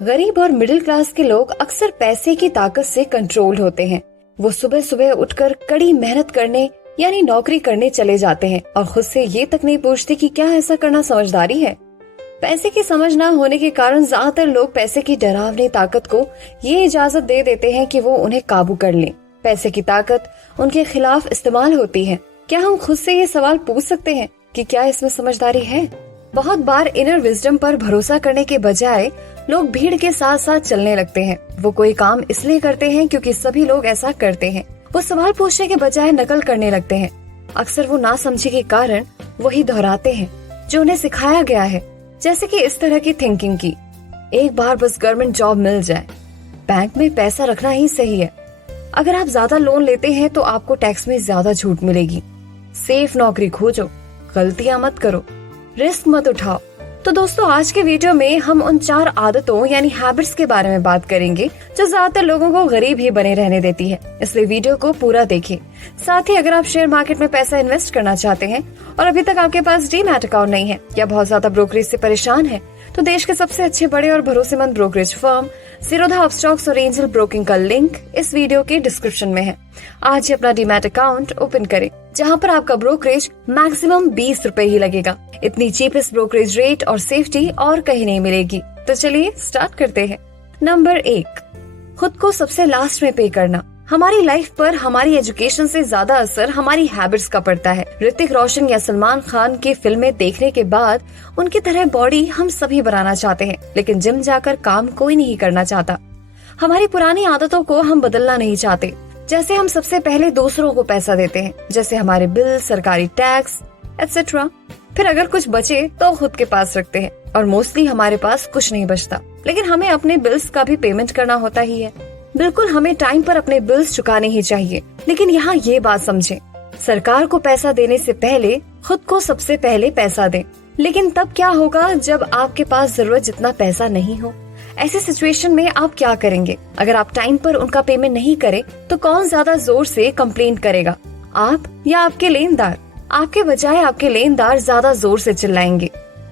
गरीब और middle class के लोग अक्सर पैसे की ताकत से कंट्रोल होते हैं। वो सुबह सुबह उठकर कड़ी मेहनत करने यानी नौकरी करने चले जाते हैं और खुद से ये तक नहीं पूछते कि क्या ऐसा करना समझदारी है। पैसे की समझ ना होने के कारण ज्यादातर लोग पैसे की डरावनी ताकत को ये इजाजत दे देते हैं कि वो उन्हें काबू कर ले। पैसे की ताकत उनके खिलाफ इस्तेमाल होती है। क्या हम खुद से ये सवाल पूछ सकते हैं कि क्या इसमें समझदारी है? बहुत बार इनर विजडम पर भरोसा करने के बजाय लोग भीड़ के साथ साथ चलने लगते हैं। वो कोई काम इसलिए करते हैं क्योंकि सभी लोग ऐसा करते हैं। वो सवाल पूछने के बजाय नकल करने लगते हैं। अक्सर वो नासमझी के कारण वही दोहराते हैं जो उन्हें सिखाया गया है, जैसे कि इस तरह की थिंकिंग की एक बार बस गवर्नमेंट जॉब मिल जाए, बैंक में पैसा रखना ही सही है, अगर आप ज्यादा लोन लेते हैं तो आपको टैक्स में ज्यादा छूट मिलेगी, सेफ नौकरी खोजो, गलतियां मत करो, रिस्क मत उठाओ। तो दोस्तों, आज के वीडियो में हम उन 4 आदतों यानी हैबिट्स के बारे में बात करेंगे जो ज्यादातर लोगों को गरीब ही बने रहने देती है। इसलिए वीडियो को पूरा देखें। साथ ही अगर आप शेयर मार्केट में पैसा इन्वेस्ट करना चाहते हैं और अभी तक आपके पास डीमैट अकाउंट नहीं है या बहुत ज्यादा ब्रोकरेज से परेशान है, तो देश के सबसे अच्छे बड़े और भरोसेमंद ब्रोकरेज फर्म ज़ीरोधा अपस्टॉक्स और एंजल ब्रोकिंग का लिंक इस वीडियो के डिस्क्रिप्शन में है। आज ही अपना डीमैट अकाउंट ओपन करें, जहां पर आपका ब्रोकरेज मैक्सिमम 20 रुपए ही लगेगा। इतनी चीपेस्ट ब्रोकरेज रेट और सेफ्टी और कहीं नहीं मिलेगी। तो चलिए स्टार्ट करते हैं। नंबर 1, खुद को सबसे लास्ट में पे करना। हमारी लाइफ पर हमारी एजुकेशन से ज्यादा असर हमारी हैबिट्स का पड़ता है। ऋतिक रोशन या सलमान खान की फिल्में देखने के बाद उनकी तरह बॉडी हम सभी बनाना चाहते हैं, लेकिन जिम जाकर काम कोई नहीं करना चाहता। हमारी पुरानी आदतों को हम बदलना नहीं चाहते। जैसे हम सबसे पहले दूसरों को पैसा देते हैं, जैसे हमारे बिल, सरकारी टैक्स एटसेट्रा। फिर अगर कुछ बचे तो खुद के पास रखते हैं और मोस्टली हमारे पास कुछ नहीं बचता। लेकिन हमें अपने बिल्स का भी पेमेंट करना होता ही है। बिल्कुल, हमें टाइम पर अपने बिल्स चुकाने ही चाहिए। लेकिन यहाँ ये बात समझें, सरकार को पैसा देने से पहले खुद को सबसे पहले पैसा दें। लेकिन तब क्या होगा जब आपके पास जरूरत जितना पैसा नहीं हो? ऐसी सिचुएशन में आप क्या करेंगे? अगर आप टाइम पर उनका पेमेंट नहीं करें तो कौन ज्यादा जोर से कंप्लेन करेगा, आप या आपके लेनदार? आपके बजाय आपके लेनदार ज्यादा जोर से चिल्लाएंगे।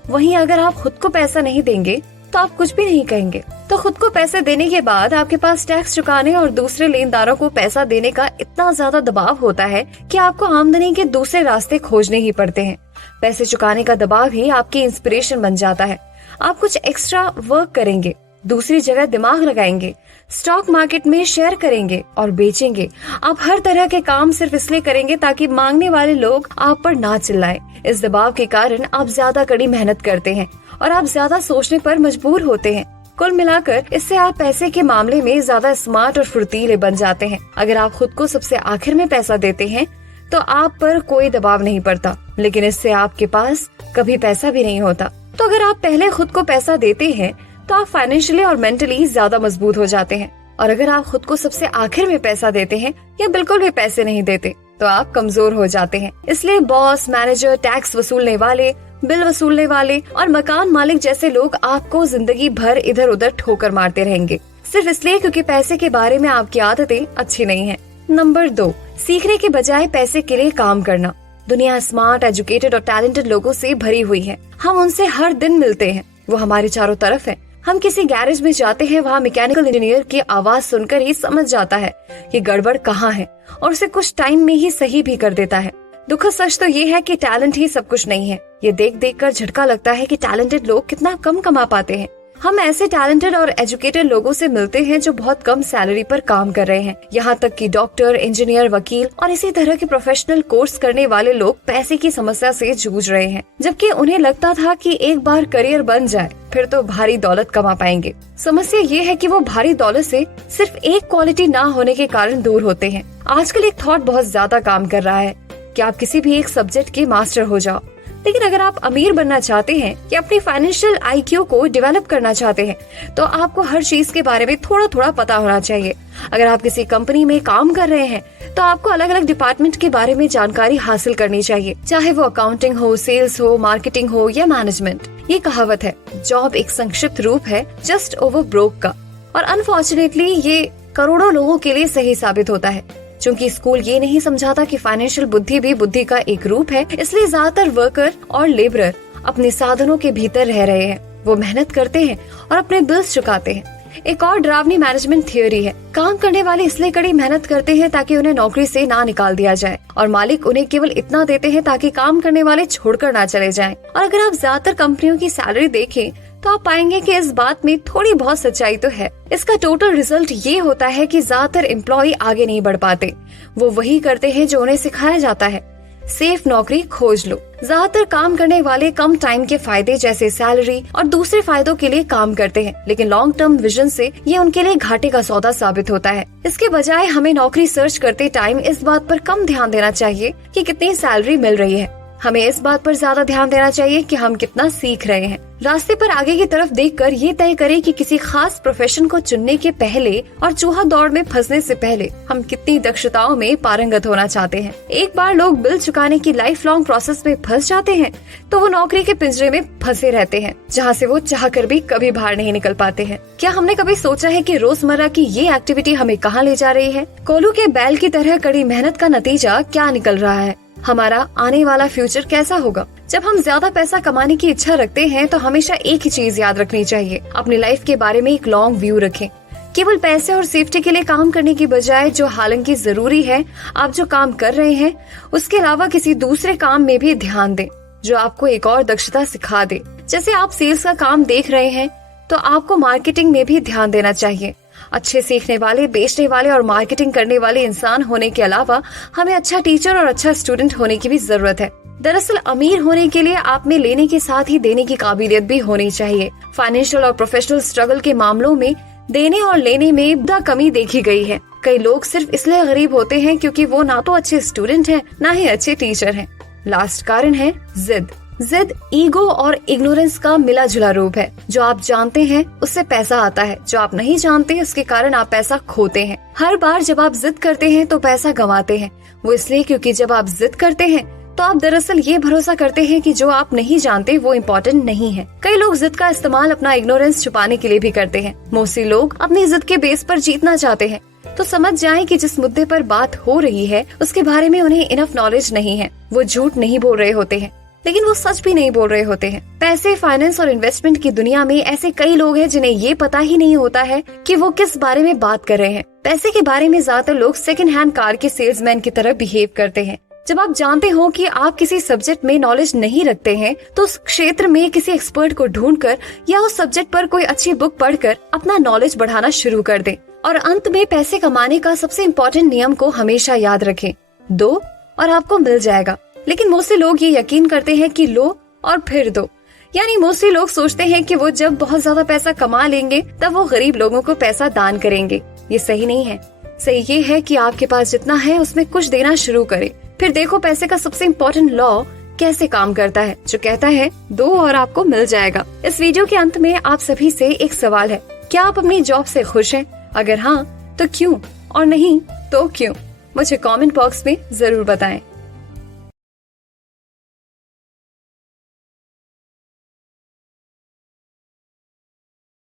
वहीं अगर आप खुद को पैसा नहीं देंगे तो आप कुछ भी नहीं कहेंगे। तो खुद को पैसे देने के बाद आपके पास टैक्स चुकाने और दूसरे लेनदारों को पैसा देने का इतना ज्यादा दबाव होता है कि आपको आमदनी के दूसरे रास्ते खोजने ही पड़ते हैं। पैसे चुकाने का दबाव ही आपकी इंस्पिरेशन बन जाता है। आप कुछ एक्स्ट्रा वर्क करेंगे, दूसरी जगह दिमाग लगाएंगे, स्टॉक मार्केट में शेयर करेंगे और बेचेंगे। आप हर तरह के काम सिर्फ इसलिए करेंगे ताकि मांगने वाले लोग आप पर ना चिल्लाएं। इस दबाव के कारण आप ज्यादा कड़ी मेहनत करते हैं और आप ज्यादा सोचने पर मजबूर होते हैं। कुल मिलाकर इससे आप पैसे के मामले में ज्यादा स्मार्ट और फुर्तीले बन जाते हैं। अगर आप खुद को सबसे आखिर में पैसा देते हैं तो आप पर कोई दबाव नहीं पड़ता, लेकिन इससे आपके पास कभी पैसा भी नहीं होता। तो अगर आप पहले खुद को पैसा देते हैं तो आप फाइनेंशियली और मेंटली ज्यादा मजबूत हो जाते हैं। और अगर आप खुद को सबसे आखिर में पैसा देते हैं या बिल्कुल भी पैसे नहीं देते तो आप कमजोर हो जाते हैं। इसलिए बॉस, मैनेजर, टैक्स वसूलने वाले, बिल वसूलने वाले और मकान मालिक जैसे लोग आपको जिंदगी भर इधर उधर ठोकर मारते रहेंगे, सिर्फ इसलिए क्योंकि पैसे के बारे में आपकी आदतें अच्छी नहीं है। नंबर 2, सीखने के बजाय पैसे के लिए काम करना। दुनिया स्मार्ट, एजुकेटेड और टैलेंटेड लोगों से भरी हुई है। हम उनसे हर दिन मिलते हैं, वो हमारे चारों तरफ है। हम किसी गैरेज में जाते हैं, वहाँ मैकेनिकल इंजीनियर की आवाज सुनकर ही समझ जाता है कि गड़बड़ कहाँ है और उसे कुछ टाइम में ही सही भी कर देता है। दुखद सच तो ये है कि टैलेंट ही सब कुछ नहीं है। ये देख देख कर झटका लगता है कि टैलेंटेड लोग कितना कम कमा पाते हैं। हम ऐसे टैलेंटेड और एजुकेटेड लोगों से मिलते हैं जो बहुत कम सैलरी पर काम कर रहे हैं। यहाँ तक कि डॉक्टर, इंजीनियर, वकील और इसी तरह के प्रोफेशनल कोर्स करने वाले लोग पैसे की समस्या से जूझ रहे हैं, जबकि उन्हें लगता था कि एक बार करियर बन जाए फिर तो भारी दौलत कमा पाएंगे। समस्या ये है कि वो भारी दौलत से सिर्फ एक क्वालिटी ना होने के कारण दूर होते हैं। आजकल एक थॉट बहुत ज्यादा काम कर रहा है कि आप किसी भी एक सब्जेक्ट के मास्टर हो जाओ। लेकिन अगर आप अमीर बनना चाहते हैं या अपनी फाइनेंशियल IQ को डेवलप करना चाहते हैं तो आपको हर चीज के बारे में थोड़ा थोड़ा पता होना चाहिए। अगर आप किसी कंपनी में काम कर रहे हैं तो आपको अलग अलग डिपार्टमेंट के बारे में जानकारी हासिल करनी चाहिए, चाहे वो अकाउंटिंग हो, सेल्स हो, मार्केटिंग हो या मैनेजमेंट। ये कहावत है, जॉब एक संक्षिप्त रूप है जस्ट ओवर ब्रोक का, और अनफॉर्चुनेटली ये करोड़ों लोगों के लिए सही साबित होता है। क्योंकि स्कूल ये नहीं समझाता कि फाइनेंशियल बुद्धि भी बुद्धि का एक रूप है, इसलिए ज्यादातर वर्कर और लेबरर अपने साधनों के भीतर रह रहे हैं। वो मेहनत करते हैं और अपने बिल्स चुकाते हैं। एक और डरावनी मैनेजमेंट थियोरी है, काम करने वाले इसलिए कड़ी मेहनत करते हैं ताकि उन्हें नौकरी से ना निकाल दिया जाए, और मालिक उन्हें केवल इतना देते हैं ताकि काम करने वाले छोड़कर ना चले जाएं। और अगर आप ज्यादातर कंपनियों की सैलरी देखें तो आप पाएंगे कि इस बात में थोड़ी बहुत सच्चाई तो है। इसका टोटल रिजल्ट ये होता है कि ज्यादातर एम्प्लॉय आगे नहीं बढ़ पाते। वो वही करते हैं जो उन्हें सिखाया जाता है। सेफ नौकरी खोज लो। ज्यादातर काम करने वाले कम टाइम के फायदे जैसे सैलरी और दूसरे फायदों के लिए काम करते हैं, लेकिन लॉन्ग टर्म विजन से ये उनके लिए घाटे का सौदा साबित होता है। इसके बजाय हमें नौकरी सर्च करते टाइम इस बात पर कम ध्यान देना चाहिए कि कितनी सैलरी मिल रही है। हमें इस बात पर ज्यादा ध्यान देना चाहिए कि हम कितना सीख रहे हैं। रास्ते पर आगे की तरफ देखकर ये तय करें कि किसी खास प्रोफेशन को चुनने के पहले और चूहा दौड़ में फंसने से पहले हम कितनी दक्षताओं में पारंगत होना चाहते हैं। एक बार लोग बिल चुकाने की लाइफ लॉन्ग प्रोसेस में फंस जाते हैं तो वो नौकरी के पिंजरे में फंसे रहते हैं, जहाँ से वो चाहकर भी कभी बाहर नहीं निकल पाते हैं। क्या हमने कभी सोचा है कि रोजमर्रा की ये एक्टिविटी हमें कहाँ ले जा रही है? कोल्हू के बैल की तरह कड़ी मेहनत का नतीजा क्या निकल रहा है? हमारा आने वाला फ्यूचर कैसा होगा? जब हम ज्यादा पैसा कमाने की इच्छा रखते हैं तो हमेशा एक ही चीज याद रखनी चाहिए, अपनी लाइफ के बारे में एक लॉन्ग व्यू रखें। केवल पैसे और सेफ्टी के लिए काम करने की बजाय, जो हालांकि जरूरी है, आप जो काम कर रहे हैं उसके अलावा किसी दूसरे काम में भी ध्यान दें जो आपको एक और दक्षता सिखा दे। जैसे आप सेल्स का काम देख रहे हैं तो आपको मार्केटिंग में भी ध्यान देना चाहिए। अच्छे सीखने वाले, बेचने वाले और मार्केटिंग करने वाले इंसान होने के अलावा हमें अच्छा टीचर और अच्छा स्टूडेंट होने की भी जरूरत है। दरअसल अमीर होने के लिए आप में लेने के साथ ही देने की काबिलियत भी होनी चाहिए। फाइनेंशियल और प्रोफेशनल स्ट्रगल के मामलों में देने और लेने में बड़ा कमी देखी गई है। कई लोग सिर्फ इसलिए गरीब होते हैं क्योंकि वो ना तो अच्छे स्टूडेंट हैं, ना ही अच्छे टीचर हैं। लास्ट कारण है जिद। जिद ईगो और इग्नोरेंस का मिला जुला रूप है। जो आप जानते हैं उससे पैसा आता है, जो आप नहीं जानते उसके कारण आप पैसा खोते हैं। हर बार जब आप जिद करते हैं तो पैसा गंवाते हैं। वो इसलिए क्योंकि जब आप जिद करते हैं तो आप दरअसल ये भरोसा करते हैं कि जो आप नहीं जानते वो इम्पोर्टेंट नहीं है। कई लोग जिद का इस्तेमाल अपना इग्नोरेंस छुपाने के लिए भी करते हैं। मोस्टली लोग अपनी जिद के बेस पर जीतना चाहते हैं। तो समझ जाएं कि जिस मुद्दे पर बात हो रही है उसके बारे में उन्हें इनफ नॉलेज नहीं है। वो झूठ नहीं बोल रहे होते हैं, लेकिन वो सच भी नहीं बोल रहे होते हैं। पैसे, फाइनेंस और इन्वेस्टमेंट की दुनिया में ऐसे कई लोग हैं जिन्हें ये पता ही नहीं होता है कि वो किस बारे में बात कर रहे हैं। पैसे के बारे में ज्यादातर लोग सेकंड हैंड कार के सेल्समैन की तरह बिहेव करते हैं। जब आप जानते हो कि आप किसी सब्जेक्ट में नॉलेज नहीं रखते हैं तो उस क्षेत्र में किसी एक्सपर्ट को ढूंढकर या उस सब्जेक्ट पर कोई अच्छी बुक पढ़कर अपना नॉलेज बढ़ाना शुरू कर दें। और अंत में पैसे कमाने का सबसे इम्पोर्टेंट नियम को हमेशा याद रखें, दो और आपको मिल जाएगा। लेकिन मोस्टली लोग ये यकीन करते हैं कि लो और फिर दो, यानी मोस्टली लोग सोचते हैं कि वो जब बहुत ज्यादा पैसा कमा लेंगे तब वो गरीब लोगों को पैसा दान करेंगे। ये सही नहीं है। सही ये है कि आपके पास जितना है उसमें कुछ देना शुरू करें। फिर देखो पैसे का सबसे इम्पोर्टेंट लॉ कैसे काम करता है, जो कहता है दो और आपको मिल जाएगा। इस वीडियो के अंत में आप सभी से एक सवाल है, क्या आप अपनी जॉब से खुश हैं? अगर हाँ तो क्यों, और नहीं तो क्यों? मुझे कमेंट बॉक्स में जरूर बताएं।